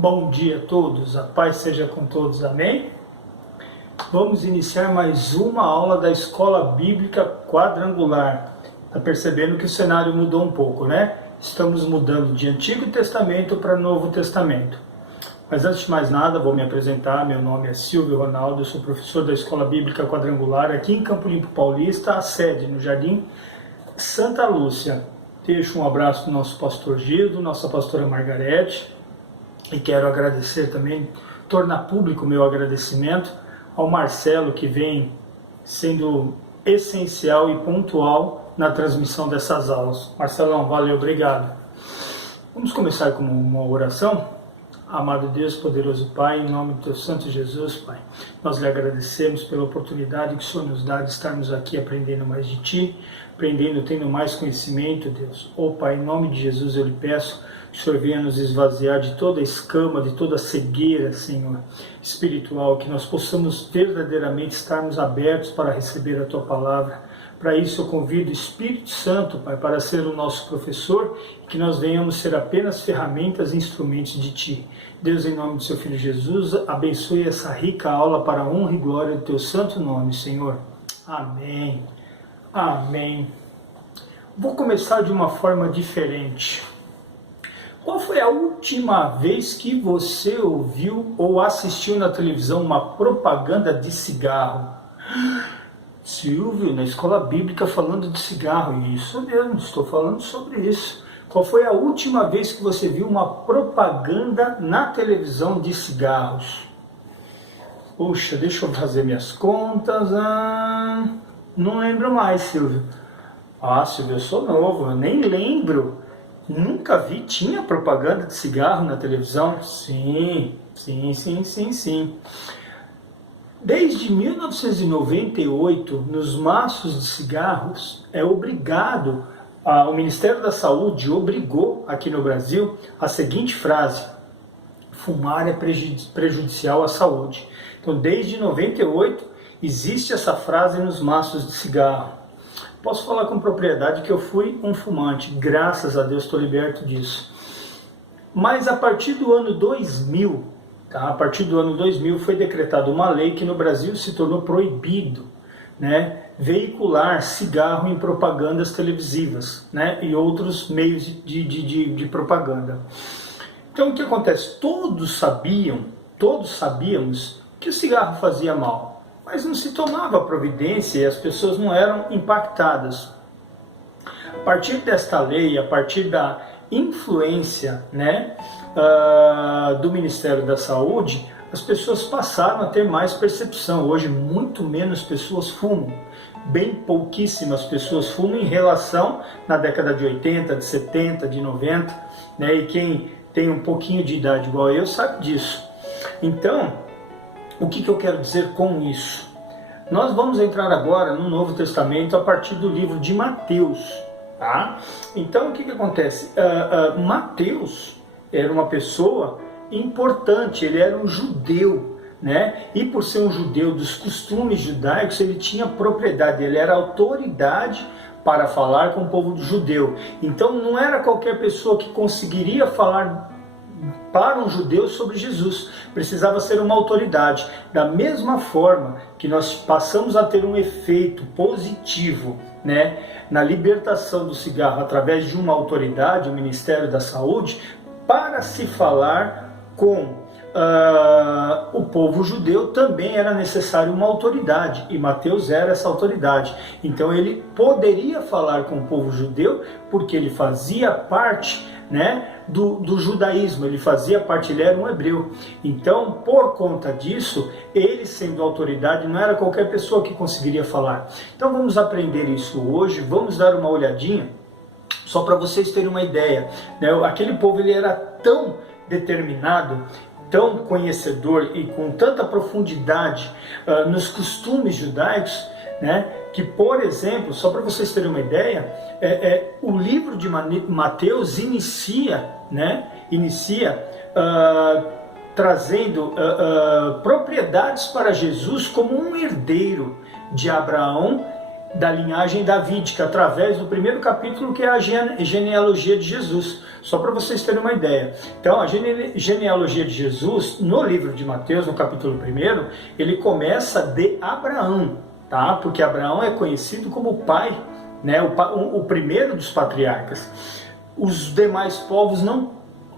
Bom dia a todos, a paz seja com todos, amém? Vamos iniciar mais uma aula da Escola Bíblica Quadrangular. Está percebendo que o cenário mudou um pouco, né? Estamos mudando de Antigo Testamento para Novo Testamento. Mas antes de mais nada, vou me apresentar. Meu nome é Silvio Ronaldo, eu sou professor da Escola Bíblica Quadrangular aqui em Campo Limpo Paulista, a sede no Jardim Santa Lúcia. Deixo um abraço para o nosso pastor Gildo, nossa pastora Margarete, e quero agradecer também, tornar público o meu agradecimento ao Marcelo, que vem sendo essencial e pontual na transmissão dessas aulas. Marcelão, valeu, obrigado. Vamos começar com uma oração? Amado Deus, poderoso Pai, em nome do Teu Santo Jesus, Pai, nós lhe agradecemos pela oportunidade que o Senhor nos dá de estarmos aqui aprendendo mais de Ti, aprendendo, tendo mais conhecimento, Deus. Ó Pai, em nome de Jesus eu lhe peço que o Senhor venha nos esvaziar de toda a escama, de toda a cegueira, Senhor, espiritual, que nós possamos verdadeiramente estarmos abertos para receber a Tua palavra. Para isso eu convido o Espírito Santo, Pai, para ser o nosso professor e que nós venhamos ser apenas ferramentas e instrumentos de Ti. Deus, em nome do Seu Filho Jesus, abençoe essa rica aula para a honra e glória do Teu santo nome, Senhor. Amém. Amém. Vou começar de uma forma diferente. Qual foi a última vez que você ouviu ou assistiu na televisão uma propaganda de cigarro? Silvio, na escola bíblica falando de cigarro. Isso mesmo, estou falando sobre isso. Qual foi a última vez que você viu uma propaganda na televisão de cigarros? Puxa, deixa eu fazer minhas contas. Não lembro mais, Silvio. Silvio, eu sou novo, eu nem lembro. Nunca vi, tinha propaganda de cigarro na televisão? Sim. Desde 1998, nos maços de cigarros, é obrigado, o Ministério da Saúde obrigou aqui no Brasil a seguinte frase: fumar é prejudicial à saúde. Então, desde 98, existe essa frase nos maços de cigarro. Posso falar com propriedade que eu fui um fumante, graças a Deus estou liberto disso. Mas a partir do ano 2000, a partir do ano 2000 foi decretada uma lei que no Brasil se tornou proibido, né, veicular cigarro em propagandas televisivas, né, e outros meios de propaganda. Então o que acontece? Todos sabíamos que o cigarro fazia mal, mas não se tomava providência e as pessoas não eram impactadas. A partir desta lei, a partir da influência, né, do Ministério da Saúde, as pessoas passaram a ter mais percepção. Hoje, muito menos pessoas fumam. Bem pouquíssimas pessoas fumam em relação na década de 80, de 70, de 90, né? E quem tem um pouquinho de idade igual eu sabe disso. Então, o que eu quero dizer com isso? Nós vamos entrar agora no Novo Testamento a partir do livro de Mateus. Tá? Então, o que acontece? Mateus era uma pessoa importante, ele era um judeu, né? E por ser um judeu dos costumes judaicos, ele tinha propriedade, ele era autoridade para falar com o povo judeu. Então, não era qualquer pessoa que conseguiria falar para um judeu sobre Jesus, precisava ser uma autoridade. Da mesma forma que nós passamos a ter um efeito positivo, né, na libertação do cigarro através de uma autoridade, o Ministério da Saúde, para se falar com o povo judeu também era necessário uma autoridade, e Mateus era essa autoridade. Então ele poderia falar com o povo judeu porque ele fazia parte, né, do judaísmo, ele fazia parte, ele era um hebreu. Então, por conta disso, ele sendo autoridade, não era qualquer pessoa que conseguiria falar. Então vamos aprender isso hoje, vamos dar uma olhadinha, só para vocês terem uma ideia, né? Aquele povo ele era tão determinado, tão conhecedor e com tanta profundidade nos costumes judaicos, né, que, por exemplo, só para vocês terem uma ideia, o livro de Mateus inicia trazendo propriedades para Jesus como um herdeiro de Abraão da linhagem davídica, através do primeiro capítulo, que é a genealogia de Jesus. Só para vocês terem uma ideia. Então, a genealogia de Jesus, no livro de Mateus, no capítulo 1, ele começa de Abraão, tá? Porque Abraão é conhecido como o pai, né? O primeiro dos patriarcas. Os demais povos não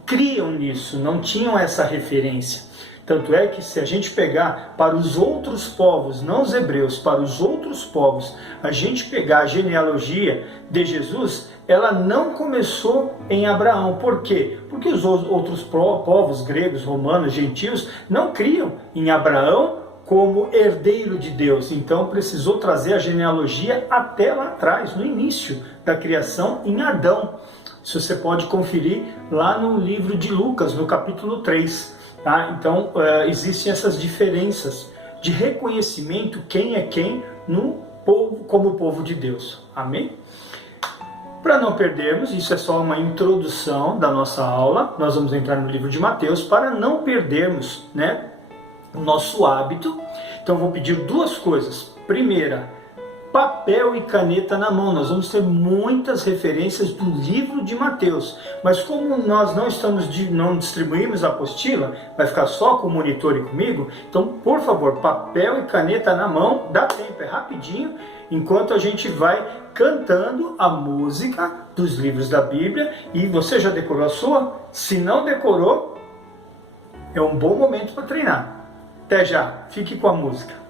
criam nisso, não tinham essa referência. Tanto é que se a gente pegar para os outros povos, não os hebreus, para os outros povos, a gente pegar a genealogia de Jesus, ela não começou em Abraão. Por quê? Porque os outros povos, gregos, romanos, gentios, não criam em Abraão como herdeiro de Deus. Então precisou trazer a genealogia até lá atrás, no início da criação, em Adão. Isso você pode conferir lá no livro de Lucas, no capítulo 3. Tá? Então, existem essas diferenças de reconhecimento quem é quem no povo, como povo de Deus. Amém? Para não perdermos, isso é só uma introdução da nossa aula, nós vamos entrar no livro de Mateus, para não perdermos, né, o nosso hábito. Então, vou pedir duas coisas. Primeira, papel e caneta na mão. Nós vamos ter muitas referências do livro de Mateus, mas como nós não distribuímos a apostila, vai ficar só com o monitor e comigo, então, por favor, papel e caneta na mão, dá tempo, é rapidinho, enquanto a gente vai cantando a música dos livros da Bíblia. E você já decorou a sua? Se não decorou, é um bom momento para treinar. Até já, fique com a música.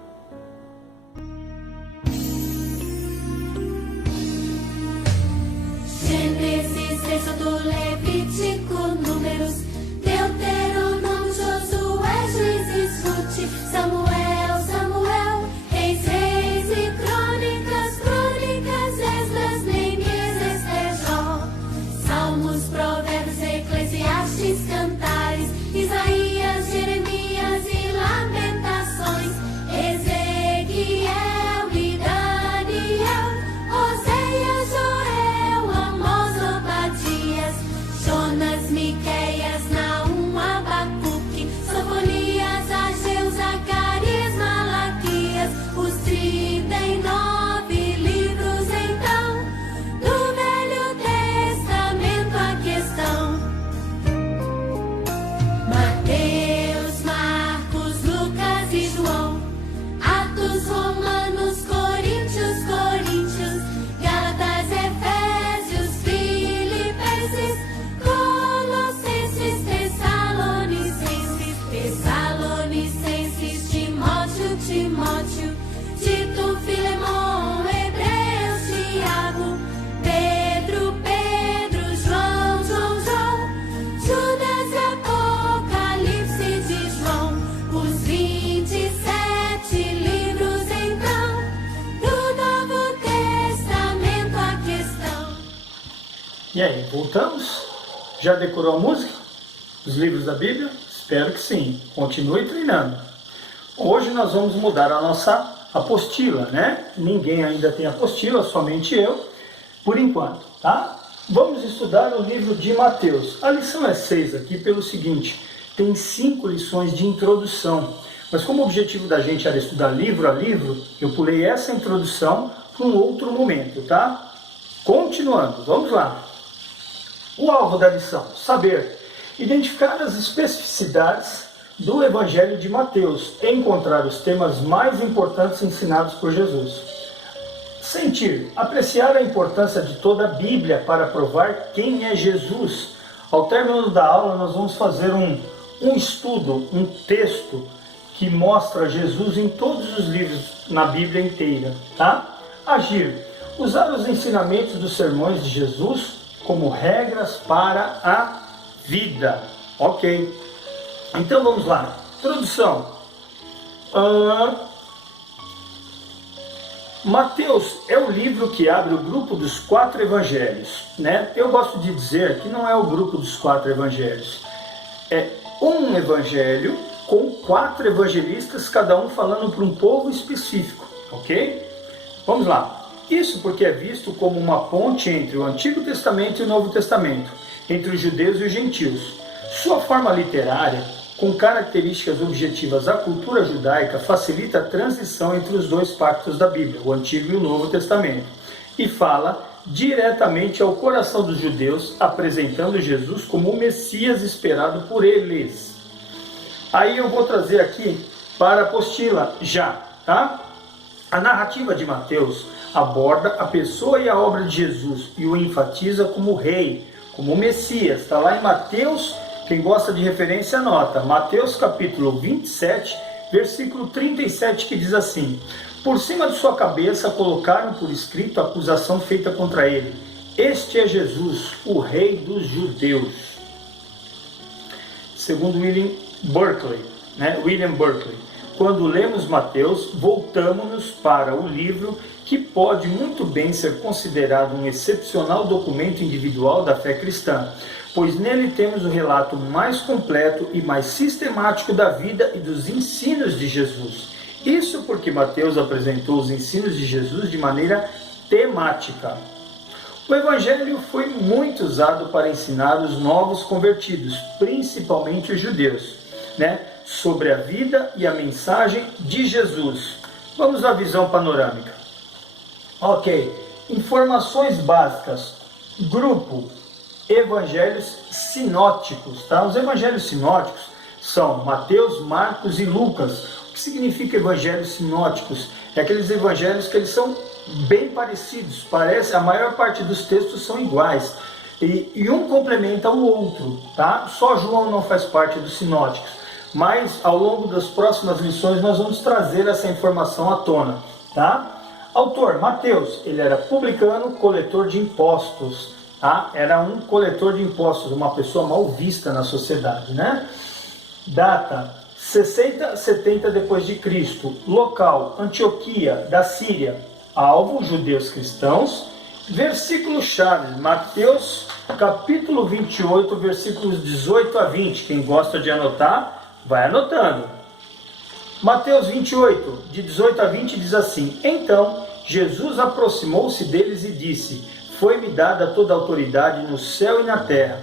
Gênesis, Êxodo, Levítico, Números, Deuteronômio, Josué, Juízes, Ruth, Samuel, Reis e Crônicas, Esdras, Neemias, Ester, Jó, Salmos, Provérbios, Eclesiastes, Cantares, Isaías, Jeremias e Lamentações, Ezequiel e Daniel, Oséias, Joel, Amós, Obadias, Jonas, Miqueias, Naum, Abacuque, Sofonias, Ageu, Zacarias, Malaquias, os 39 livros então do Velho Testamento a questão. Mateus, Marcos, Lucas e João, Atos, Romanos, Coríntios, Gálatas, Efésios, Filipenses, Colossenses, Tessalonicenses, Timóteo, Tito, Filemon, Hebreus, Tiago, Pedro, João, Judas e Apocalipse de João, os 27 livros então do Novo Testamento a questão. E aí, voltamos? Já decorou a música? Os livros da Bíblia? Espero que sim. Continue treinando. Hoje nós vamos mudar a nossa apostila, né? Ninguém ainda tem apostila, somente eu, por enquanto, tá? Vamos estudar o livro de Mateus. A lição é 6 aqui pelo seguinte, tem 5 lições de introdução. Mas como o objetivo da gente era estudar livro a livro, eu pulei essa introdução para um outro momento, tá? Continuando, vamos lá. O alvo da lição, saber identificar as especificidades do Evangelho de Mateus, encontrar os temas mais importantes ensinados por Jesus. Sentir, apreciar a importância de toda a Bíblia para provar quem é Jesus. Ao término da aula, nós vamos fazer um estudo, um texto que mostra Jesus em todos os livros na Bíblia inteira, tá? Agir, usar os ensinamentos dos sermões de Jesus como regras para a vida. Ok. Então vamos lá. Introdução. Mateus é o livro que abre o grupo dos 4 evangelhos, né? Eu gosto de dizer que não é o grupo dos 4 evangelhos. É um evangelho com 4 evangelistas, cada um falando para um povo específico, ok? Vamos lá. Isso porque é visto como uma ponte entre o Antigo Testamento e o Novo Testamento, entre os judeus e os gentios. Sua forma literária com características objetivas à cultura judaica, facilita a transição entre os dois pactos da Bíblia, o Antigo e o Novo Testamento, e fala diretamente ao coração dos judeus, apresentando Jesus como o Messias esperado por eles. Aí eu vou trazer aqui para a apostila já, tá? A narrativa de Mateus aborda a pessoa e a obra de Jesus e o enfatiza como rei, como Messias. Está lá em Mateus, quem gosta de referência anota, Mateus capítulo 27, versículo 37, que diz assim: por cima de sua cabeça colocaram por escrito a acusação feita contra ele. Este é Jesus, o rei dos judeus. Segundo William Burkley. Quando lemos Mateus, voltamos-nos para o livro que pode muito bem ser considerado um excepcional documento individual da fé cristã, pois nele temos o relato mais completo e mais sistemático da vida e dos ensinos de Jesus. Isso porque Mateus apresentou os ensinos de Jesus de maneira temática. O Evangelho foi muito usado para ensinar os novos convertidos, principalmente os judeus, sobre a vida e a mensagem de Jesus. Vamos à visão panorâmica. Ok, informações básicas. Grupo, evangelhos sinóticos. Tá? Os evangelhos sinóticos são Mateus, Marcos e Lucas. O que significa evangelhos sinóticos? É aqueles evangelhos que eles são bem parecidos. Parece, a maior parte dos textos são iguais. E um complementa o outro. Tá? Só João não faz parte dos sinóticos. Mas ao longo das próximas lições nós vamos trazer essa informação à tona. Tá? Autor, Mateus, ele era publicano, coletor de impostos. Tá? Era um coletor de impostos, uma pessoa mal vista na sociedade. Data, 60, 70 depois de Cristo. Local, Antioquia, da Síria. Alvo, judeus cristãos. Versículo-chave, Mateus, capítulo 28, versículos 18 a 20. Quem gosta de anotar, vai anotando. Mateus 28, de 18 a 20, diz assim: então, Jesus aproximou-se deles e disse: foi-me dada toda a autoridade no céu e na terra.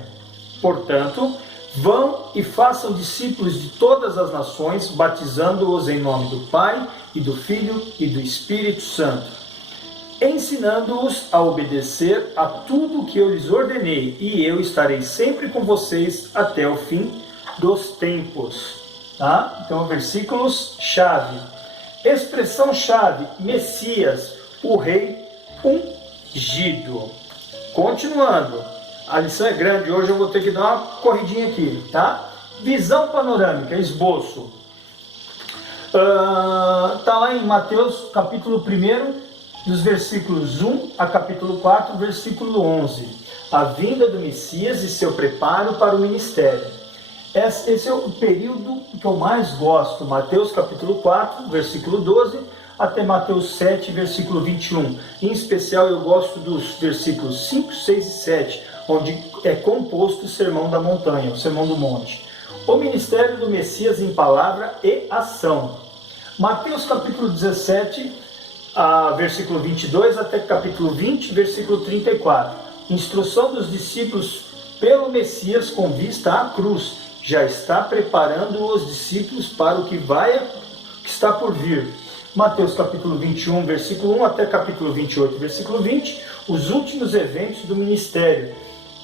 Portanto, vão e façam discípulos de todas as nações, batizando-os em nome do Pai, e do Filho, e do Espírito Santo, ensinando-os a obedecer a tudo o que eu lhes ordenei, e eu estarei sempre com vocês até o fim dos tempos. Tá? Então, versículos-chave. Expressão-chave, Messias, o rei ungido. Continuando. A lição é grande, hoje eu vou ter que dar uma corridinha aqui. Tá? Visão panorâmica, esboço. Está lá em Mateus, capítulo 1, dos versículos 1 a capítulo 4, versículo 11. A vinda do Messias e seu preparo para o ministério. Esse é o período que eu mais gosto, Mateus capítulo 4, versículo 12, até Mateus 7, versículo 21. Em especial eu gosto dos versículos 5, 6 e 7, onde é composto o Sermão da Montanha, o Sermão do Monte. O ministério do Messias em palavra e ação. Mateus capítulo 17, versículo 22, até capítulo 20, versículo 34. Instrução dos discípulos pelo Messias com vista à cruz. Já está preparando os discípulos para o que está por vir. Mateus capítulo 21, versículo 1 até capítulo 28, versículo 20, os últimos eventos do ministério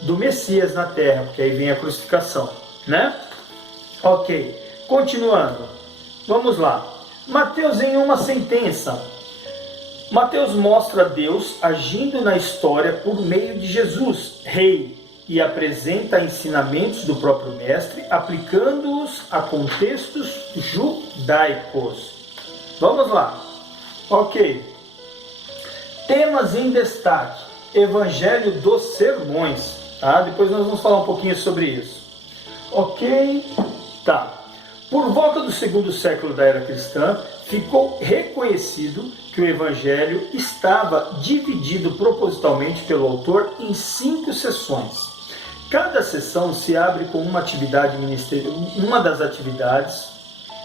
do Messias na terra, porque aí vem a crucificação, Ok, continuando, vamos lá. Mateus em uma sentença. Mateus mostra Deus agindo na história por meio de Jesus, rei, e apresenta ensinamentos do próprio mestre, aplicando-os a contextos judaicos. Vamos lá. Ok. Temas em destaque. Evangelho dos sermões. Tá? Depois nós vamos falar um pouquinho sobre isso. Ok. Tá. Por volta do segundo século da era cristã, ficou reconhecido que o Evangelho estava dividido propositalmente pelo autor em 5 seções. Cada sessão se abre com uma das atividades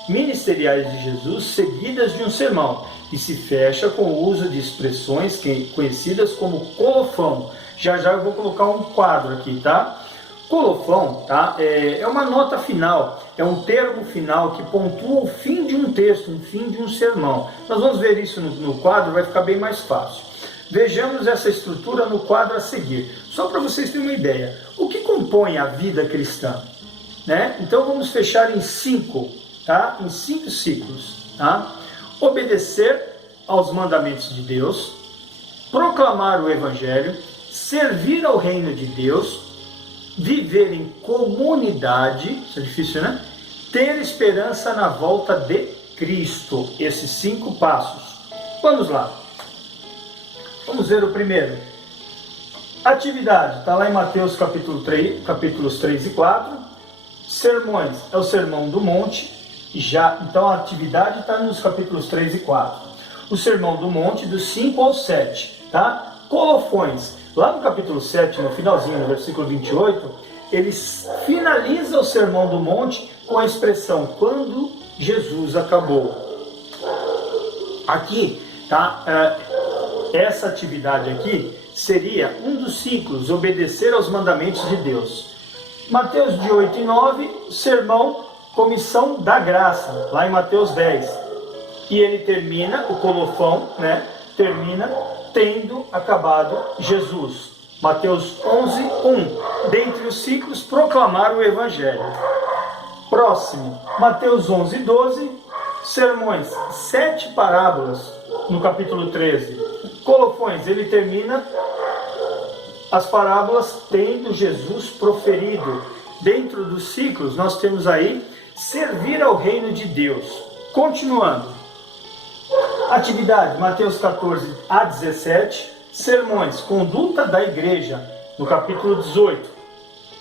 ministeriais de Jesus, seguidas de um sermão, e se fecha com o uso de expressões conhecidas como colofão. Já eu vou colocar um quadro aqui, tá? Colofão, tá? É uma nota final, é um termo final que pontua o fim de um texto, o fim de um sermão. Nós vamos ver isso no quadro, vai ficar bem mais fácil. Vejamos essa estrutura no quadro a seguir. Só para vocês terem uma ideia, o que compõe a vida cristã? Né? Então vamos fechar em 5, tá? Em 5 ciclos. Tá? Obedecer aos mandamentos de Deus, proclamar o Evangelho, servir ao reino de Deus, viver em comunidade, isso é difícil, né? Ter esperança na volta de Cristo. Esses 5 passos. Vamos lá. Vamos ver o primeiro. Atividade, está lá em Mateus capítulos 3 e 4. Sermões, é o Sermão do Monte. Então a atividade está nos capítulos 3 e 4. O Sermão do Monte, dos 5 ao 7. Tá? Colofões, lá no capítulo 7, no finalzinho, no versículo 28, ele finaliza o Sermão do Monte com a expressão, quando Jesus acabou. Aqui, tá? Essa atividade aqui seria um dos ciclos, obedecer aos mandamentos de Deus. Mateus de 8 e 9, sermão, comissão da graça, lá em Mateus 10. E ele termina, o colofão, né? Termina tendo acabado Jesus. Mateus 11, 1. Dentre os ciclos, proclamar o Evangelho. Próximo, Mateus 11, 12. Sermões, 7 parábolas, no capítulo 13. Colofões, ele termina as parábolas tendo Jesus proferido. Dentro dos ciclos, nós temos aí servir ao reino de Deus. Continuando. Atividade, Mateus 14 a 17. Sermões, conduta da igreja, no capítulo 18.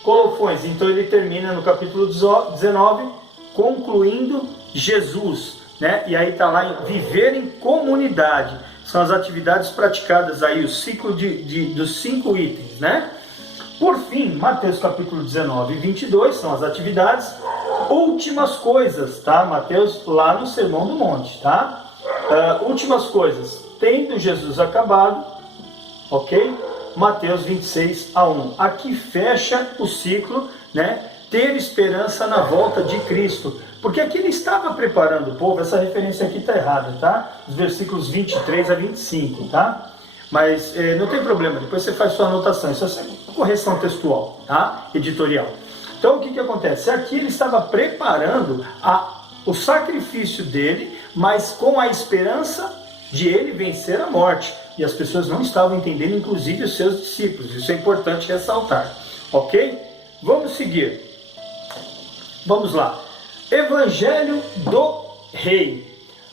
Colofões, então ele termina no capítulo 19, concluindo Jesus, né? E aí está lá em viver em comunidade. São as atividades praticadas aí, o ciclo dos 5 itens, né? Por fim, Mateus capítulo 19 e 22 são as atividades últimas coisas, tá? Mateus lá no Sermão do Monte, tá? Últimas coisas, tendo Jesus acabado, ok? Mateus 26 a 1. Aqui fecha o ciclo, né? Ter esperança na volta de Cristo. Porque aqui ele estava preparando o povo, essa referência aqui está errada, tá? Os versículos 23 a 25, tá? Mas não tem problema, depois você faz sua anotação, isso é correção textual, tá? Editorial. Então o que acontece? Aqui ele estava preparando o sacrifício dele, mas com a esperança de ele vencer a morte. E as pessoas não estavam entendendo, inclusive os seus discípulos. Isso é importante ressaltar, ok? Vamos seguir. Vamos lá. Evangelho do Rei.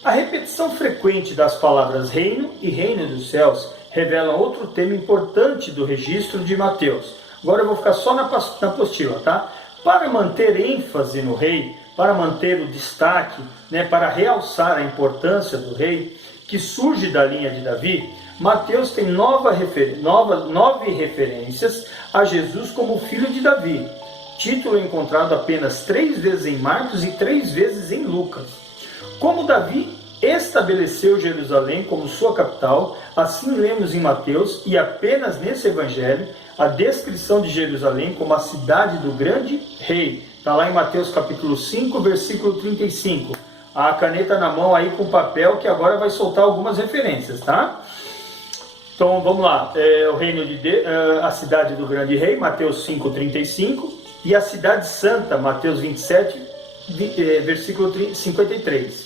A repetição frequente das palavras reino e reino dos céus revela outro tema importante do registro de Mateus. Agora eu vou ficar só na apostila, tá? Para manter ênfase no rei, para manter o destaque, né, para realçar a importância do rei, que surge da linha de Davi, Mateus tem 9 referências a Jesus como filho de Davi. Título encontrado apenas 3 vezes em Marcos e 3 vezes em Lucas. Como Davi estabeleceu Jerusalém como sua capital, assim lemos em Mateus, e apenas nesse evangelho, a descrição de Jerusalém como a cidade do grande rei. Está lá em Mateus capítulo 5, versículo 35. A caneta na mão aí com papel, que agora vai soltar algumas referências, tá? Então vamos lá. O reino de Deus, a cidade do grande rei, Mateus 5, 35. E a cidade santa, Mateus 27, versículo 53.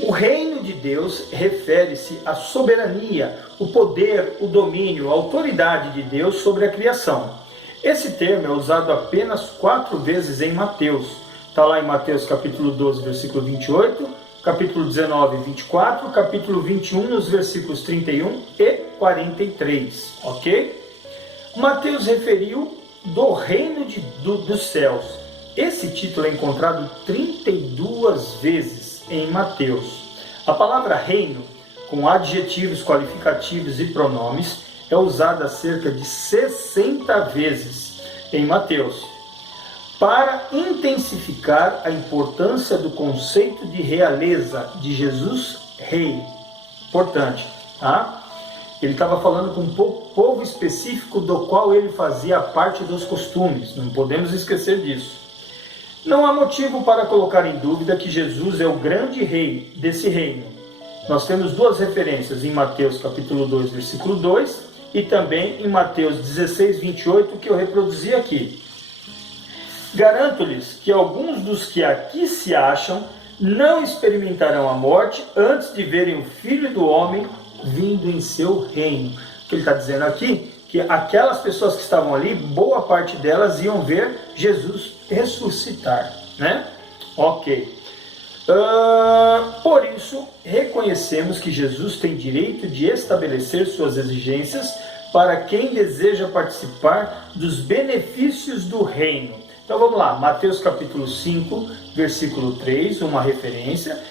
O reino de Deus refere-se à soberania, o poder, o domínio, a autoridade de Deus sobre a criação. Esse termo é usado apenas 4 vezes em Mateus. Está lá em Mateus capítulo 12, versículo 28, capítulo 19, 24, capítulo 21, nos versículos 31 e 43. Ok? Mateus referiu do reino dos céus. Esse título é encontrado 32 vezes em Mateus. A palavra reino, com adjetivos qualificativos e pronomes, é usada cerca de 60 vezes em Mateus, para intensificar a importância do conceito de realeza de Jesus rei. Importante, tá? Ele estava falando com um povo específico do qual ele fazia parte dos costumes. Não podemos esquecer disso. Não há motivo para colocar em dúvida que Jesus é o grande rei desse reino. Nós temos duas referências em Mateus capítulo 2, versículo 2 e também em Mateus 16, 28, que eu reproduzi aqui. Garanto-lhes que alguns dos que aqui se acham não experimentarão a morte antes de verem o Filho do Homem vindo em seu reino. O que ele está dizendo aqui? Que aquelas pessoas que estavam ali, boa parte delas iam ver Jesus ressuscitar, né? Ok. Por isso, reconhecemos que Jesus tem direito de estabelecer suas exigências para quem deseja participar dos benefícios do reino. Então vamos lá, Mateus capítulo 5, versículo 3, uma referência,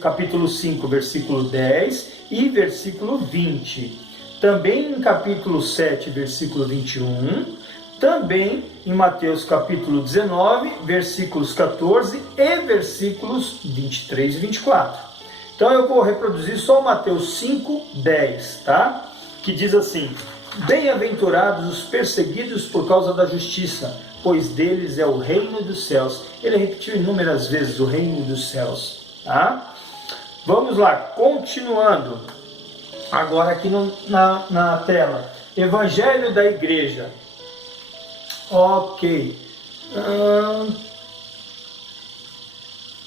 capítulo 5, versículo 10 e versículo 20. Também em capítulo 7, versículo 21, também em Mateus capítulo 19, versículos 14 e versículos 23 e 24. Então eu vou reproduzir só Mateus 5, 10, tá? Que diz assim: bem-aventurados os perseguidos por causa da justiça, pois deles é o reino dos céus. Ele repetiu inúmeras vezes o reino dos céus, tá? Vamos lá, continuando. Agora aqui na tela. Evangelho da Igreja. Ok.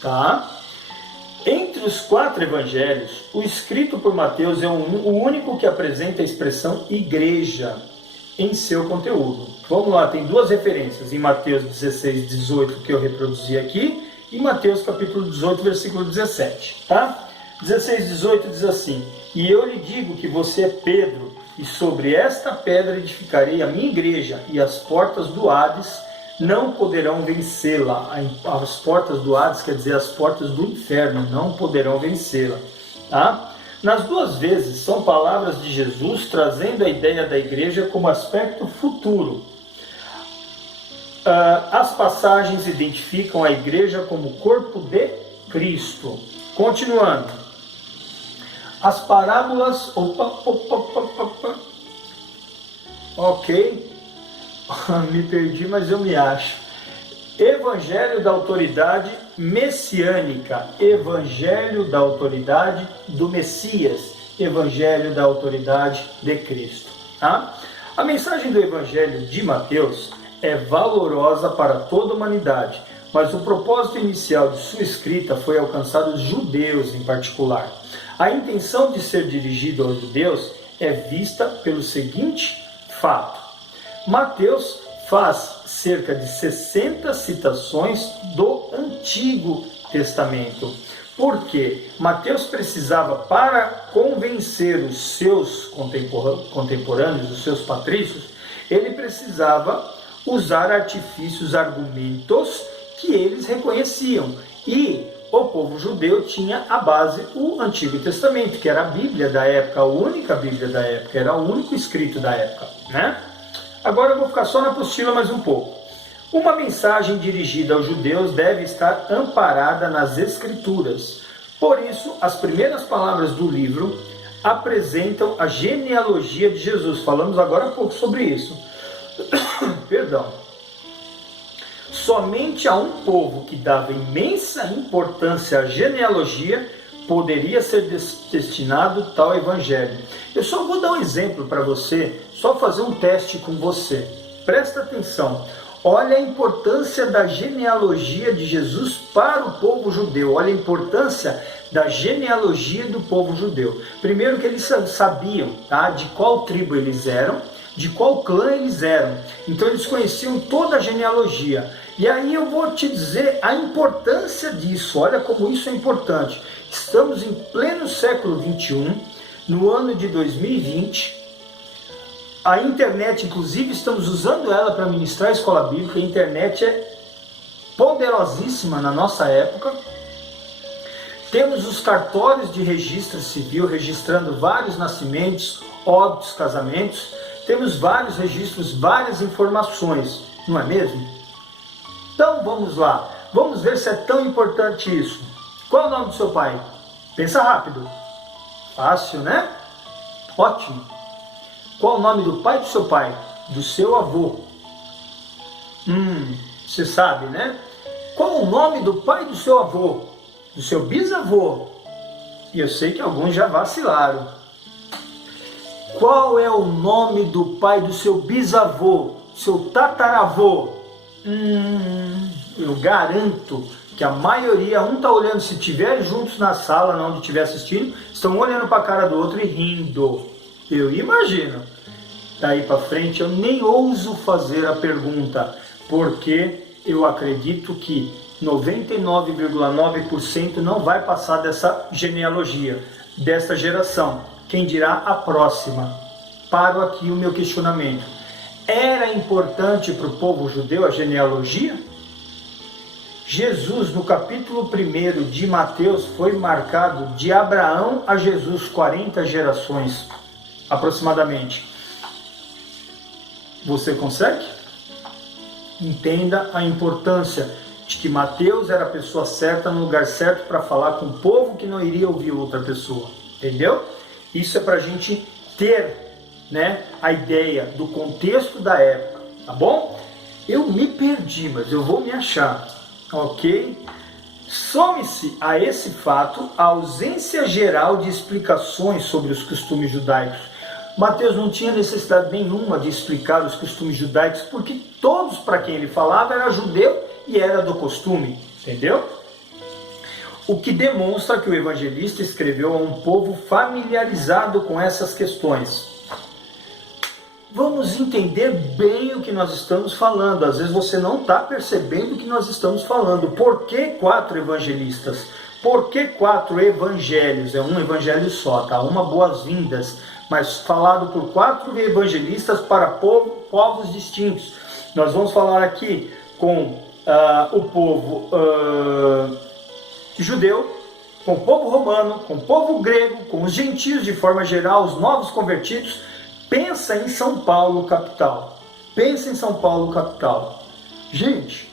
Tá. Entre os 4 evangelhos, o escrito por Mateus é o único que apresenta a expressão igreja em seu conteúdo. Vamos lá, tem duas referências, em Mateus 16, 18, que eu reproduzi aqui, e Mateus capítulo 18, versículo 17. Tá? 16, 18 diz assim: e eu lhe digo que você é Pedro, e sobre esta pedra edificarei a minha igreja, e as portas do Hades não poderão vencê-la. As portas do Hades quer dizer as portas do inferno, não poderão vencê-la. Tá? Nas duas vezes são palavras de Jesus trazendo a ideia da igreja como aspecto futuro. As passagens identificam a igreja como corpo de Cristo. Continuando. As parábolas... Ok. Me perdi, mas eu me acho. Evangelho da autoridade messiânica. Evangelho da autoridade do Messias. Evangelho da autoridade de Cristo. Tá? A mensagem do Evangelho de Mateus é valorosa para toda a humanidade, mas o propósito inicial de sua escrita foi alcançar os judeus em particular. A intenção de ser dirigido aos judeus é vista pelo seguinte fato. Mateus faz cerca de 60 citações do Antigo Testamento. Porque Mateus precisava, para convencer os seus contemporâneos, os seus patrícios, ele precisava usar artifícios, argumentos que eles reconheciam. E o povo judeu tinha a base, o Antigo Testamento, que era a Bíblia da época, a única Bíblia da época, era o único escrito da época, né? Agora eu vou ficar só na apostila mais um pouco. Uma mensagem dirigida aos judeus deve estar amparada nas Escrituras. Por isso, as primeiras palavras do livro apresentam a genealogia de Jesus. Falamos agora há pouco sobre isso. Perdão. Somente a um povo que dava imensa importância à genealogia poderia ser destinado tal evangelho. Eu só vou dar um exemplo para você, só fazer um teste com você. Presta atenção. Olha a importância da genealogia de Jesus para o povo judeu. Olha a importância da genealogia do povo judeu. Primeiro que eles sabiam, tá, de qual tribo eles eram, de qual clã eles eram. Então eles conheciam toda a genealogia. E aí eu vou te dizer a importância disso. Olha como isso é importante. Estamos em pleno século XXI, no ano de 2020. A internet, inclusive, estamos usando ela para ministrar a escola bíblica. A internet é poderosíssima na nossa época. Temos os cartórios de registro civil registrando vários nascimentos, óbitos, casamentos. Temos vários registros, várias informações, não é mesmo? Então vamos lá, vamos ver se é tão importante isso. Qual é o nome do seu pai? Pensa rápido. Fácil, né? Ótimo. Qual o nome do pai do seu pai? Do seu avô. Você sabe, né? Qual o nome do pai do seu avô? Do seu bisavô? E eu sei que alguns já vacilaram. Qual é o nome do pai do seu bisavô? Seu tataravô? Eu garanto que a maioria, um está olhando, se estiver juntos na sala, não onde estiver assistindo, estão olhando para a cara do outro e rindo. Eu imagino. Daí para frente eu nem ouso fazer a pergunta, porque eu acredito que 99,9% não vai passar dessa genealogia, dessa geração. Quem dirá a próxima? Paro aqui o meu questionamento. Era importante para o povo judeu a genealogia? Jesus, no capítulo 1 de Mateus, foi marcado de Abraão a Jesus, 40 gerações, aproximadamente. Você consegue? Entenda a importância de que Mateus era a pessoa certa no lugar certo para falar com o povo que não iria ouvir outra pessoa. Entendeu? Isso é para a gente ter, né, a ideia do contexto da época, tá bom? Eu me perdi, mas eu vou me achar, ok? Some-se a esse fato a ausência geral de explicações sobre os costumes judaicos. Mateus não tinha necessidade nenhuma de explicar os costumes judaicos, porque todos para quem ele falava era judeu e era do costume, entendeu? O que demonstra que o evangelista escreveu a um povo familiarizado com essas questões. Vamos entender bem o que nós estamos falando. Às vezes você não está percebendo o que nós estamos falando. Por que 4 evangelistas? Por que 4 evangelhos? É um evangelho só, tá? Uma boas-vindas, mas falado por 4 evangelistas para povos distintos. Nós vamos falar aqui com o povo judeu, com o povo romano, com o povo grego, com os gentios de forma geral, os novos convertidos. Pensa em São Paulo, capital. Pensa em São Paulo, capital. Gente,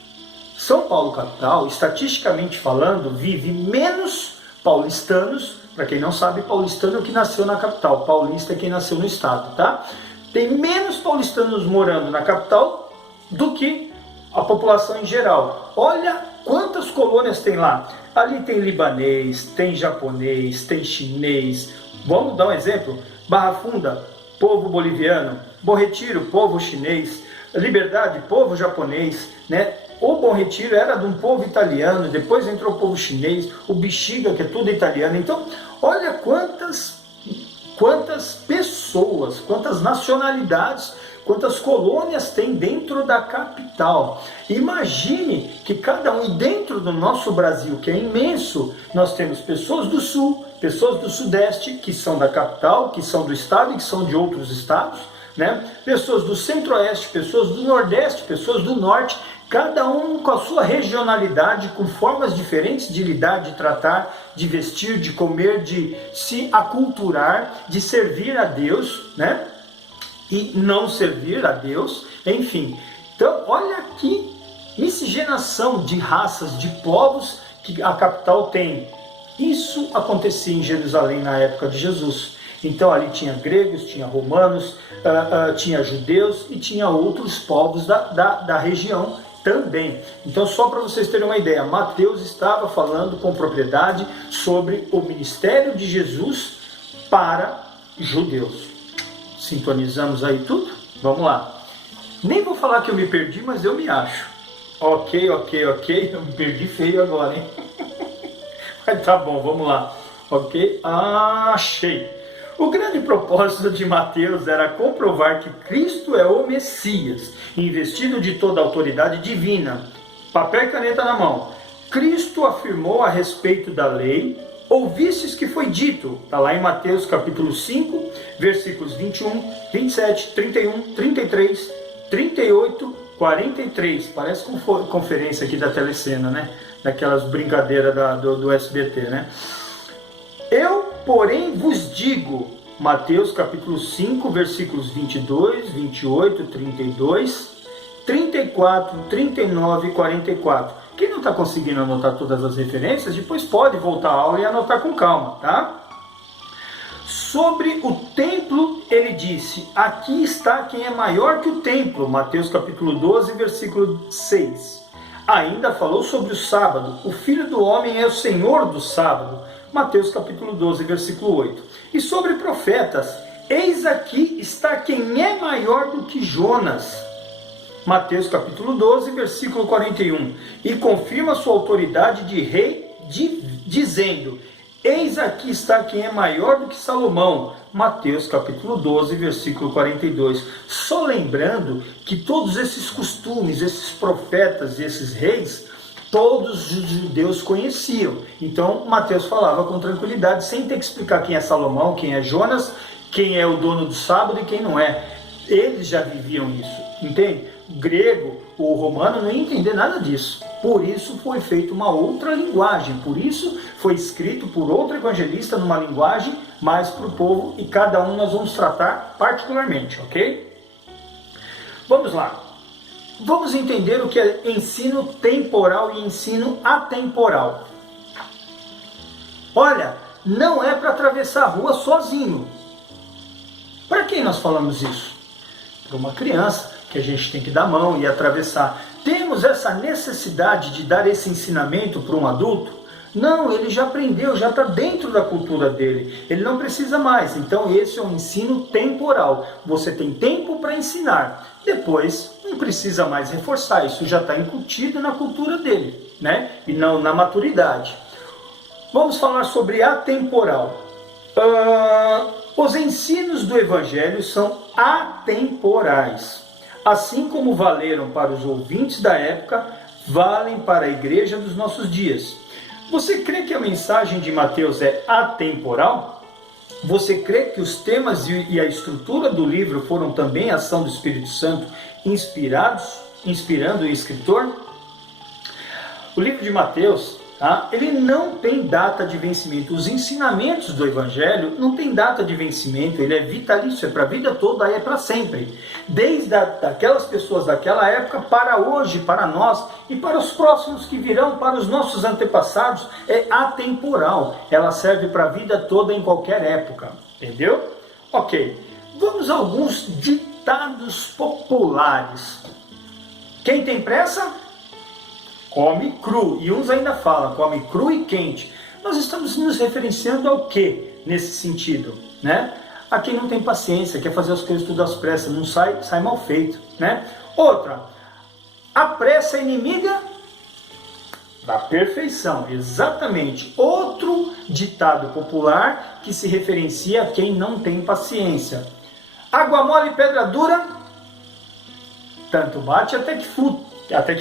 São Paulo, capital, estatisticamente falando, vive menos paulistanos. Para quem não sabe, paulistano é o que nasceu na capital. Paulista é quem nasceu no estado, tá? Tem menos paulistanos morando na capital do que a população em geral. Olha quantas colônias tem lá. Ali tem libanês, tem japonês, tem chinês. Vamos dar um exemplo? Barra Funda, povo boliviano. Bom Retiro, povo chinês. Liberdade, povo japonês, né? O Bom Retiro era de um povo italiano, depois entrou o povo chinês, o Bexiga, que é tudo italiano. Então, olha quantas pessoas, quantas nacionalidades, quantas colônias tem dentro da capital. Imagine que cada um, e dentro do nosso Brasil, que é imenso, nós temos pessoas do sul, pessoas do sudeste, que são da capital, que são do estado e que são de outros estados, né? Pessoas do centro-oeste, pessoas do nordeste, pessoas do norte, cada um com a sua regionalidade, com formas diferentes de lidar, de tratar, de vestir, de comer, de se aculturar, de servir a Deus, né? E não servir a Deus, enfim. Então, olha que miscigenação de raças, de povos que a capital tem. Isso acontecia em Jerusalém na época de Jesus. Então ali tinha gregos, tinha romanos, tinha judeus e tinha outros povos da região também. Então, só para vocês terem uma ideia, Mateus estava falando com propriedade sobre o ministério de Jesus para judeus. Sintonizamos aí tudo? Vamos lá. Nem vou falar que eu me perdi, mas eu me acho. Ok. Eu me perdi feio agora, hein? Mas tá bom, vamos lá. Ok? Achei. O grande propósito de Mateus era comprovar que Cristo é o Messias, investido de toda a autoridade divina. Papel e caneta na mão. Cristo afirmou a respeito da lei: ouvistes que foi dito, está lá em Mateus capítulo 5, versículos 21, 27, 31, 33, 38, 43. Parece conferência aqui da Telecena, né? Daquelas brincadeiras do SBT, né? Eu, porém, vos digo, Mateus capítulo 5, versículos 22, 28, 32, 34, 39 e 44. Quem não está conseguindo anotar todas as referências, depois pode voltar à aula e anotar com calma, tá? Sobre o templo, ele disse: aqui está quem é maior que o templo. Mateus capítulo 12, versículo 6. Ainda falou sobre o sábado. O Filho do Homem é o Senhor do sábado. Mateus capítulo 12, versículo 8. E sobre profetas: eis aqui está quem é maior do que Jonas. Mateus capítulo 12, versículo 41. E confirma sua autoridade de rei, dizendo: eis aqui está quem é maior do que Salomão. Mateus capítulo 12, versículo 42. Só lembrando que todos esses costumes, esses profetas e esses reis, todos os judeus conheciam. Então Mateus falava com tranquilidade, sem ter que explicar quem é Salomão, quem é Jonas, quem é o dono do sábado e quem não é. Eles já viviam isso, entende? O grego, o romano não ia entender nada disso. Por isso foi feita uma outra linguagem. Por isso foi escrito por outro evangelista numa linguagem mais para o povo. E cada um nós vamos tratar particularmente, ok? Vamos lá. Vamos entender o que é ensino temporal e ensino atemporal. Olha, não é para atravessar a rua sozinho. Para quem nós falamos isso? Para uma criança, que a gente tem que dar a mão e atravessar. Temos essa necessidade de dar esse ensinamento para um adulto? Não, ele já aprendeu, já está dentro da cultura dele. Ele não precisa mais. Então esse é um ensino temporal. Você tem tempo para ensinar. Depois não precisa mais reforçar. Isso já está incutido na cultura dele, né? E não na maturidade. Vamos falar sobre atemporal. Os ensinos do Evangelho são atemporais. Assim como valeram para os ouvintes da época, valem para a igreja dos nossos dias. Você crê que a mensagem de Mateus é atemporal? Você crê que os temas e a estrutura do livro foram também ação do Espírito Santo inspirando o escritor? O livro de Mateus, ele não tem data de vencimento. Os ensinamentos do Evangelho não tem data de vencimento, ele é vitalício, é para a vida toda, é para sempre. Desde aquelas pessoas daquela época para hoje, para nós e para os próximos que virão, para os nossos antepassados, é atemporal. Ela serve para a vida toda em qualquer época, entendeu? Ok, vamos a alguns ditados populares. Quem tem pressa? Come cru. E uns ainda falam, come cru e quente. Nós estamos nos referenciando ao que nesse sentido, né? A quem não tem paciência, quer fazer as coisas tudo às pressas, não sai mal feito, né? Outra, a pressa é inimiga da perfeição, exatamente. Outro ditado popular que se referencia a quem não tem paciência. Água mole e pedra dura, tanto bate até que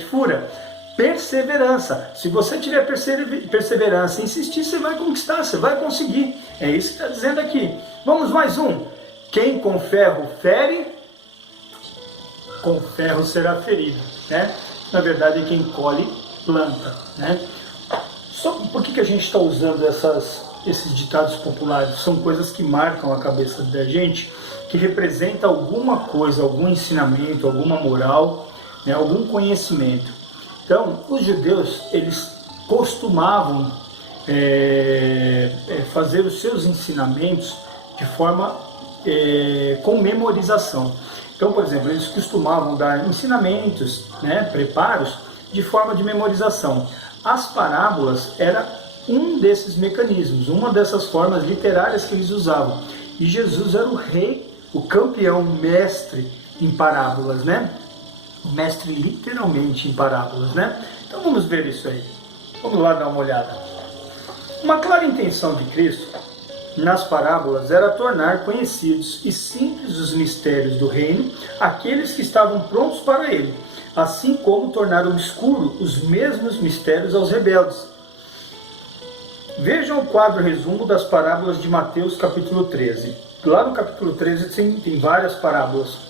fura. Perseverança. Se você tiver perseverança e insistir, você vai conquistar, você vai conseguir. É isso que está dizendo aqui. Vamos mais um. Quem com ferro fere, com ferro será ferido, né? Na verdade, quem colhe, planta, né? Só por que a gente está usando esses ditados populares? São coisas que marcam a cabeça da gente, que representa alguma coisa, algum ensinamento, alguma moral, né? Algum conhecimento. Então, os judeus, eles costumavam fazer os seus ensinamentos de forma com memorização. Então, por exemplo, eles costumavam dar ensinamentos, né, preparos, de forma de memorização. As parábolas eram um desses mecanismos, uma dessas formas literárias que eles usavam. E Jesus era o rei, o campeão, mestre em parábolas, né? Mestre literalmente em parábolas, né? Então vamos ver isso aí. Vamos lá dar uma olhada. Uma clara intenção de Cristo nas parábolas era tornar conhecidos e simples os mistérios do reino àqueles que estavam prontos para ele, assim como tornar obscuro os mesmos mistérios aos rebeldes. Vejam o quadro resumo das parábolas de Mateus capítulo 13. Lá no capítulo 13 tem várias parábolas.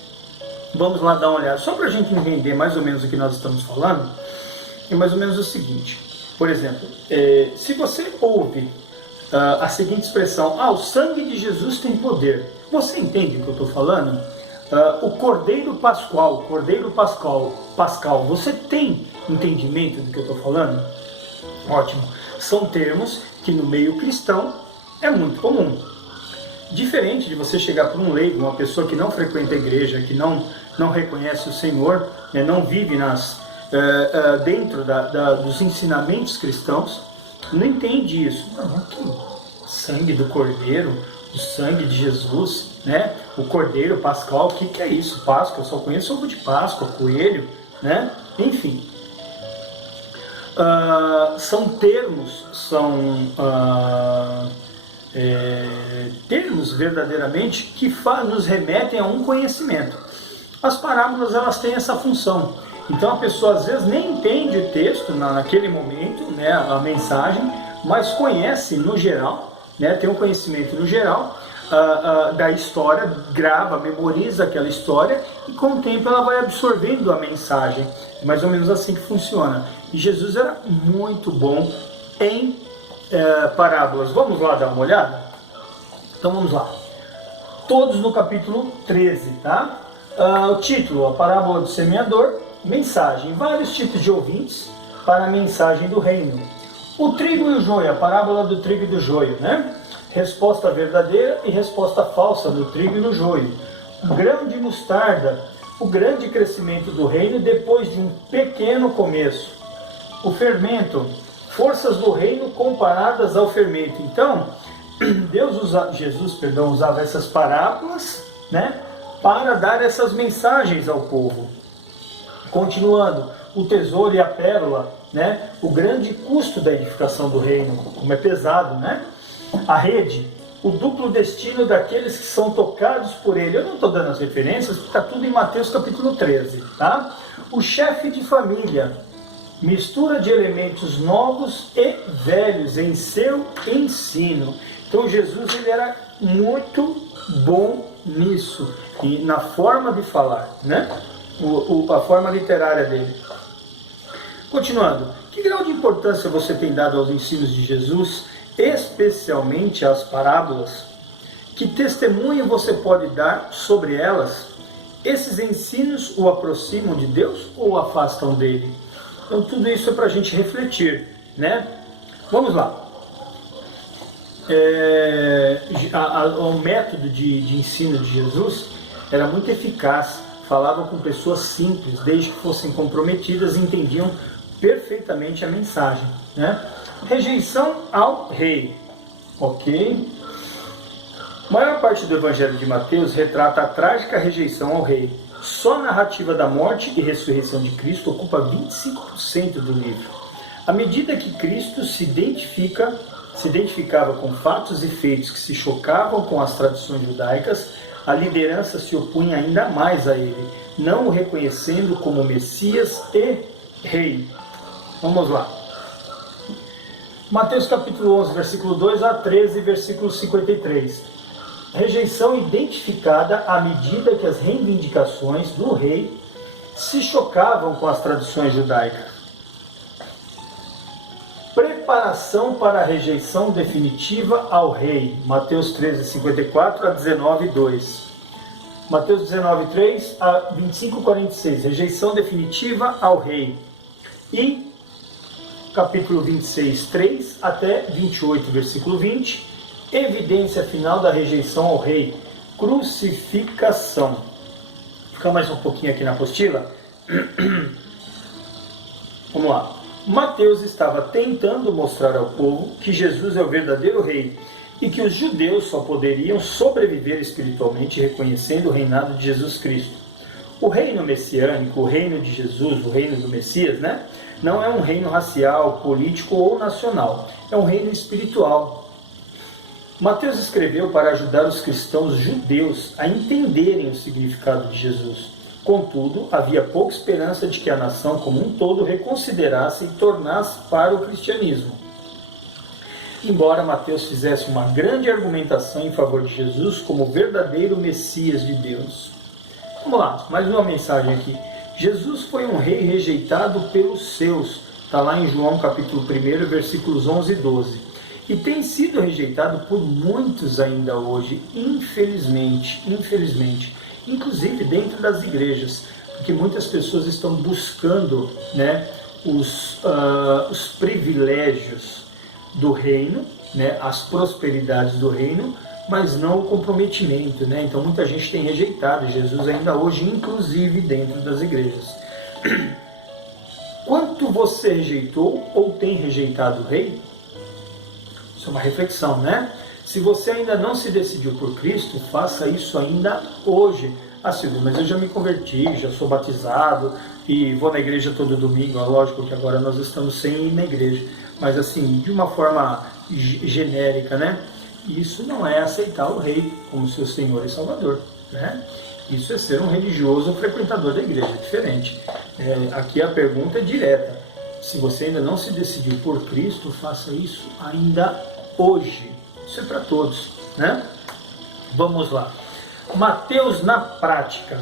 Vamos lá dar uma olhada, só para a gente entender mais ou menos o que nós estamos falando. É mais ou menos o seguinte, por exemplo, se você ouve a seguinte expressão, o sangue de Jesus tem poder, você entende o que eu estou falando? O Cordeiro Pascal, você tem entendimento do que eu estou falando? Ótimo, são termos que no meio cristão é muito comum. Diferente de você chegar para um leigo, uma pessoa que não frequenta a igreja, que não reconhece o Senhor, né, não vive dentro dos ensinamentos cristãos, não entende isso. Não, que sangue do Cordeiro, o sangue de Jesus, né? O Cordeiro Pascal, o que é isso? Páscoa, eu só conheço ovo de Páscoa, coelho, né? Enfim. São termos, termos verdadeiramente que nos remetem a um conhecimento. As parábolas, elas têm essa função. Então a pessoa às vezes nem entende o texto naquele momento, né, a mensagem, mas conhece no geral, né, tem um conhecimento no geral da história, grava, memoriza aquela história e com o tempo ela vai absorvendo a mensagem. É mais ou menos assim que funciona. E Jesus era muito bom em parábolas. Vamos lá dar uma olhada? Então vamos lá. Todos no capítulo 13, tá? O título, a parábola do semeador, mensagem, vários tipos de ouvintes para a mensagem do reino. O trigo e o joio, a parábola do trigo e do joio, né? Resposta verdadeira e resposta falsa no trigo e no joio. O grão de mostarda, o grande crescimento do reino depois de um pequeno começo. O fermento, forças do reino comparadas ao fermento. Então, Jesus usava essas parábolas, né, para dar essas mensagens ao povo. Continuando, o tesouro e a pérola, né, o grande custo da edificação do reino, como é pesado, né? A rede, o duplo destino daqueles que são tocados por ele. Eu não estou dando as referências, porque está tudo em Mateus capítulo 13, tá? O chefe de família, mistura de elementos novos e velhos em seu ensino. Então Jesus, ele era muito bom nisso, e na forma de falar, né? A forma literária dele. Continuando, que grau de importância você tem dado aos ensinos de Jesus, especialmente às parábolas? Que testemunho você pode dar sobre elas? Esses ensinos o aproximam de Deus ou o afastam dele? Então tudo isso é para a gente refletir, né? Vamos lá. O método de ensino de Jesus era muito eficaz. Falavam com pessoas simples, desde que fossem comprometidas, entendiam perfeitamente a mensagem, né? Rejeição ao rei, ok? A maior parte do Evangelho de Mateus retrata a trágica rejeição ao rei. Só a narrativa da morte e ressurreição de Cristo ocupa 25% do livro. À medida que Cristo se identificava com fatos e feitos que se chocavam com as tradições judaicas, a liderança se opunha ainda mais a ele, não o reconhecendo como Messias e Rei. Vamos lá. Mateus capítulo 11, versículo 2 a 13, versículo 53. Rejeição identificada à medida que as reivindicações do rei se chocavam com as tradições judaicas. Preparação para a rejeição definitiva ao rei. Mateus 13, 54 a 19, 2. Mateus 19, 3 a 25, 46. Rejeição definitiva ao rei. E capítulo 26, 3 até 28, versículo 20. Evidência final da rejeição ao rei. Crucificação. Vou ficar mais um pouquinho aqui na apostila. Vamos lá. Mateus estava tentando mostrar ao povo que Jesus é o verdadeiro rei e que os judeus só poderiam sobreviver espiritualmente reconhecendo o reinado de Jesus Cristo. O reino messiânico, o reino de Jesus, o reino do Messias, né? Não é um reino racial, político ou nacional, é um reino espiritual. Mateus escreveu para ajudar os cristãos judeus a entenderem o significado de Jesus. Contudo, havia pouca esperança de que a nação como um todo reconsiderasse e tornasse para o cristianismo. Embora Mateus fizesse uma grande argumentação em favor de Jesus como o verdadeiro Messias de Deus. Vamos lá, mais uma mensagem aqui. Jesus foi um rei rejeitado pelos seus. Está lá em João capítulo 1, versículos 11 e 12. E tem sido rejeitado por muitos ainda hoje, infelizmente. Inclusive dentro das igrejas, porque muitas pessoas estão buscando, né, os privilégios do reino, né, as prosperidades do reino, mas não o comprometimento, né? Então muita gente tem rejeitado Jesus ainda hoje, inclusive dentro das igrejas. Quanto você rejeitou ou tem rejeitado o rei? Isso é uma reflexão, né? Se você ainda não se decidiu por Cristo, faça isso ainda hoje. Ah, Silvio, mas eu já me converti, já sou batizado e vou na igreja todo domingo. É lógico que agora nós estamos sem ir na igreja, mas assim, de uma forma genérica, né? Isso não é aceitar o rei como seu Senhor e Salvador, né? Isso é ser um religioso frequentador da igreja, é diferente. Aqui a pergunta é direta. Se você ainda não se decidiu por Cristo, faça isso ainda hoje. Isso é para todos, né? Vamos lá. Mateus na prática.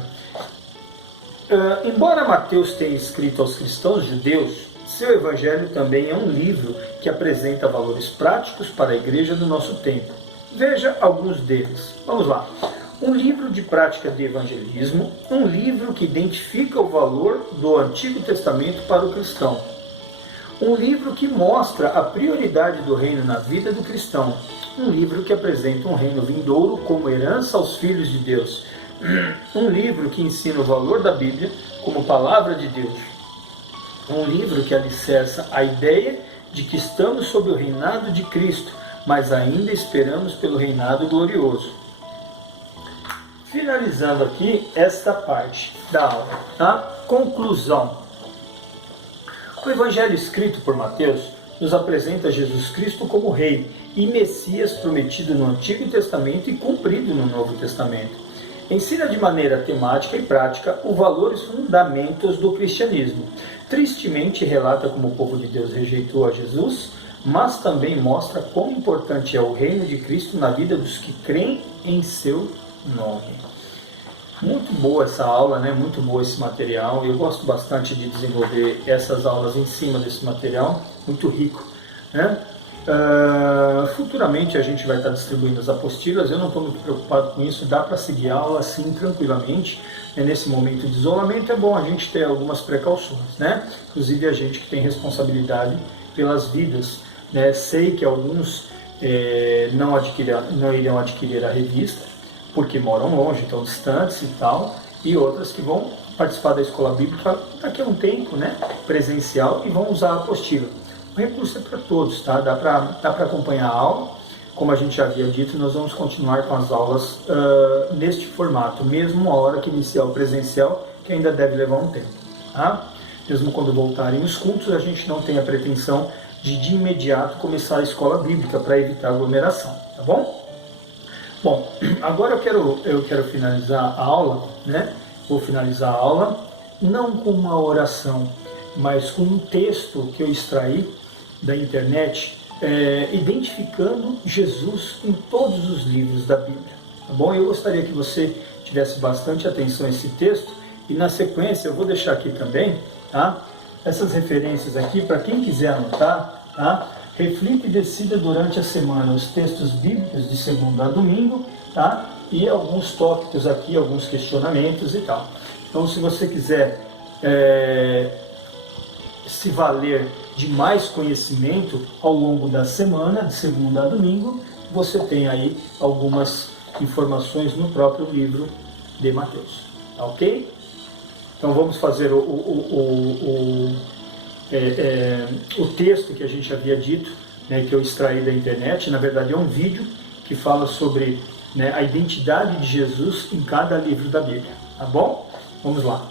Embora Mateus tenha escrito aos cristãos judeus, seu evangelho também é um livro que apresenta valores práticos para a igreja do nosso tempo. Veja alguns deles. Vamos lá. Um livro de prática de evangelismo, um livro que identifica o valor do Antigo Testamento para o cristão. Um livro que mostra a prioridade do reino na vida do cristão. Um livro que apresenta um reino vindouro como herança aos filhos de Deus. Um livro que ensina o valor da Bíblia como palavra de Deus. Um livro que alicerça a ideia de que estamos sob o reinado de Cristo, mas ainda esperamos pelo reinado glorioso. Finalizando aqui esta parte da aula, tá? Conclusão. O Evangelho escrito por Mateus nos apresenta Jesus Cristo como Rei e Messias prometido no Antigo Testamento e cumprido no Novo Testamento. Ensina de maneira temática e prática os valores fundamentos do cristianismo. Tristemente relata como o povo de Deus rejeitou a Jesus, mas também mostra quão importante é o reino de Cristo na vida dos que creem em seu nome. Muito boa essa aula, né? Muito boa esse material. Eu gosto bastante de desenvolver essas aulas em cima desse material, muito rico, né? Futuramente a gente vai estar distribuindo as apostilas. Eu não estou muito preocupado com isso, dá para seguir a aula assim tranquilamente. Nesse momento de isolamento é bom a gente ter algumas precauções, né? Inclusive a gente que tem responsabilidade pelas vidas, né? Sei que alguns não irão adquirir a revista porque moram longe, estão distantes e tal, e outras que vão participar da escola bíblica daqui a um tempo, né? Presencial, e vão usar a apostila. O recurso é para todos, tá? Dá para acompanhar a aula. Como a gente já havia dito, nós vamos continuar com as aulas neste formato, mesmo a hora que iniciar o presencial, que ainda deve levar um tempo, tá? Mesmo quando voltarem os cultos, a gente não tem a pretensão de imediato começar a escola bíblica para evitar aglomeração, tá bom? Bom, agora eu quero finalizar a aula, né? Vou finalizar a aula não com uma oração, mas com um texto que eu extraí da internet, identificando Jesus em todos os livros da Bíblia, tá bom? Eu gostaria que você tivesse bastante atenção a esse texto, e na sequência eu vou deixar aqui também, tá? Essas referências aqui para quem quiser anotar, tá? Reflita e decida durante a semana os textos bíblicos de segunda a domingo, tá? E alguns tópicos aqui, alguns questionamentos e tal. Então, se você quiser se valer de mais conhecimento ao longo da semana, de segunda a domingo, você tem aí algumas informações no próprio livro de Mateus, tá ok? Então vamos fazer o texto que a gente havia dito, né, que eu extraí da internet. Na verdade é um vídeo que fala sobre, né, a identidade de Jesus em cada livro da Bíblia, tá bom? Vamos lá.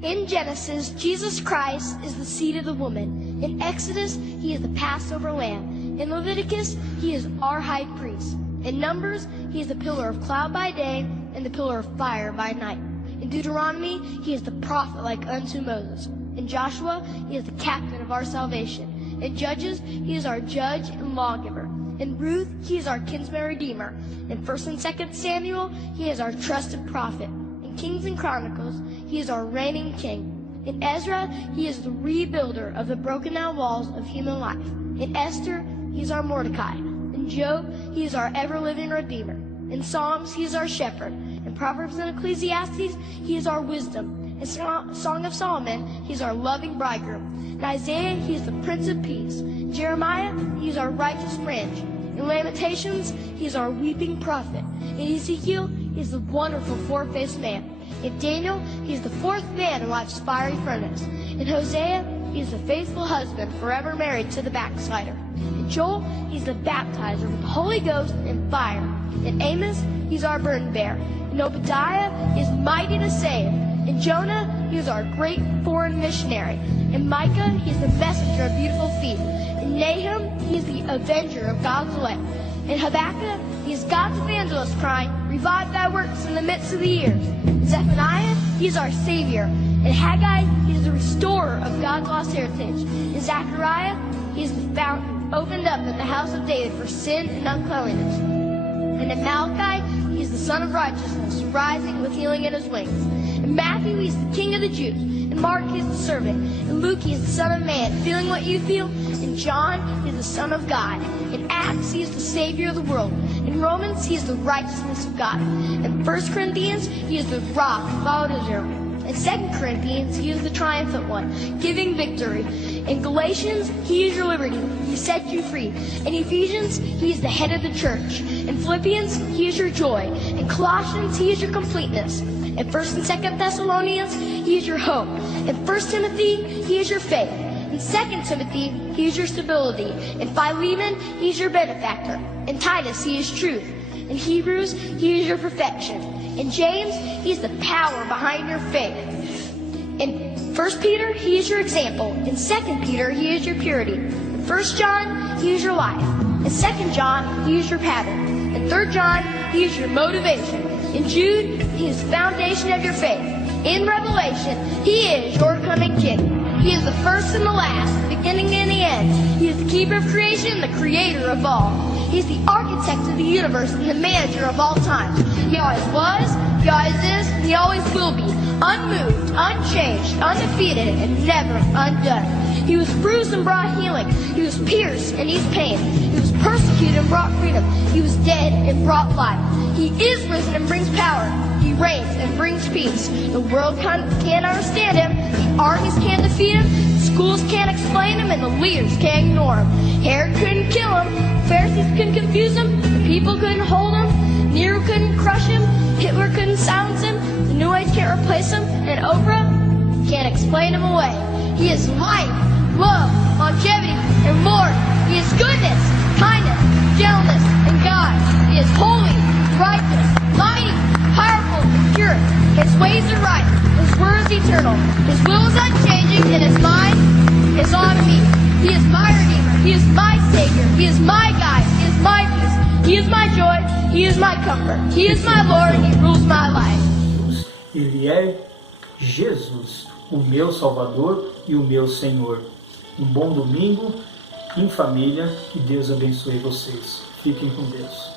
In Genesis, Jesus Christ is the seed of the woman. In Exodus, he is the Passover lamb. In Leviticus, he is our high priest. In Numbers, he is the pillar of cloud by day and the pillar of fire by night. In Deuteronomy, he is the prophet like unto Moses. In Joshua, he is the captain of our salvation. In Judges, he is our judge and lawgiver. In Ruth, he is our kinsman redeemer. In 1 and 2 Samuel, he is our trusted prophet. In Kings and Chronicles, he is our reigning king. In Ezra, he is the rebuilder of the broken down walls of human life. In Esther, he is our Mordecai. In Job, he is our ever-living redeemer. In Psalms, he is our shepherd. In Proverbs and Ecclesiastes, he is our wisdom. In Song of Solomon, he is our loving bridegroom. In Isaiah, he is the Prince of Peace. In Jeremiah, he's our righteous branch. In Lamentations, he's our weeping prophet. In Ezekiel, he's the wonderful four-faced man. In Daniel, he's the fourth man in life's fiery furnace. In Hosea, he's the faithful husband forever married to the backslider. In Joel, he's the baptizer with the Holy Ghost and fire. In Amos, he's our burden bearer. In Obadiah, he's mighty to save. In Jonah, he's our great foreign missionary. In Micah, he's the messenger of beautiful feet. In Nahum, he's the avenger of God's elect. In Habakkuk, he's God's evangelist crying, "Revive thy works in the midst of the years." In Zephaniah, he's our Savior. In Haggai, he's the restorer of God's lost heritage. In Zechariah, he's the fountain opened up in the house of David for sin and uncleanliness. And in Malachi, he's the Son of Righteousness, rising with healing in his wings. In Matthew, he's the King of the Jews. In Mark, he's the servant. In Luke, he's the Son of Man, feeling what you feel. In John, he's the Son of God. In Acts, he's the Savior of the world. In Romans, he's the righteousness of God. In 1 Corinthians, he is the rock that followed Israel. In 2 Corinthians, he is the triumphant one, giving victory. In Galatians, he is your liberty. He set you free. In Ephesians, he is the head of the church. In Philippians, he is your joy. In Colossians, he is your completeness. In 1 and 2 Thessalonians, he is your hope. In 1 Timothy, he is your faith. In 2 Timothy, he is your stability. In Philemon, he is your benefactor. In Titus, he is truth. In Hebrews, he is your perfection. In James, he is the power behind your faith. In 1 Peter, he is your example. In 2 Peter, he is your purity. In 1 John, he is your life. In 2 John, he is your pattern. In 3 John, he is your motivation. In Jude, he is the foundation of your faith. In Revelation, he is your coming king. He is the first and the last, the beginning and the end. He is the keeper of creation, the creator of all. He is the architect of the universe and the manager of all time. He always was, he always is, and he always will be. Unmoved, unchanged, undefeated, and never undone. He was bruised and brought healing. He was pierced and eased pain. He was persecuted and brought freedom. He was dead and brought life. He is risen and brings power. He reigns and brings peace. The world can't understand him. The armies can't defeat him. The schools can't explain him, and the leaders can't ignore him. Herod couldn't kill him. The Pharisees couldn't confuse him. The people couldn't hold him. Nero couldn't crush him. Hitler couldn't silence him. The New Age can't replace him. And Oprah can't explain him away. He is life, love, longevity, and Lord. He is goodness, kindness, gentleness, and God. He is holy, righteous, mighty, powerful, and pure. His ways are right. His word is eternal. His will is unchanging, and his mind is on me. He is my Redeemer. He is my Savior. He is my guide. He is my peace. He is my joy. He is my comfort. He is my Lord, and He rules my life. Ele é Jesus, o meu Salvador e o meu Senhor. Um bom domingo em família. Que Deus abençoe vocês. Fiquem com Deus.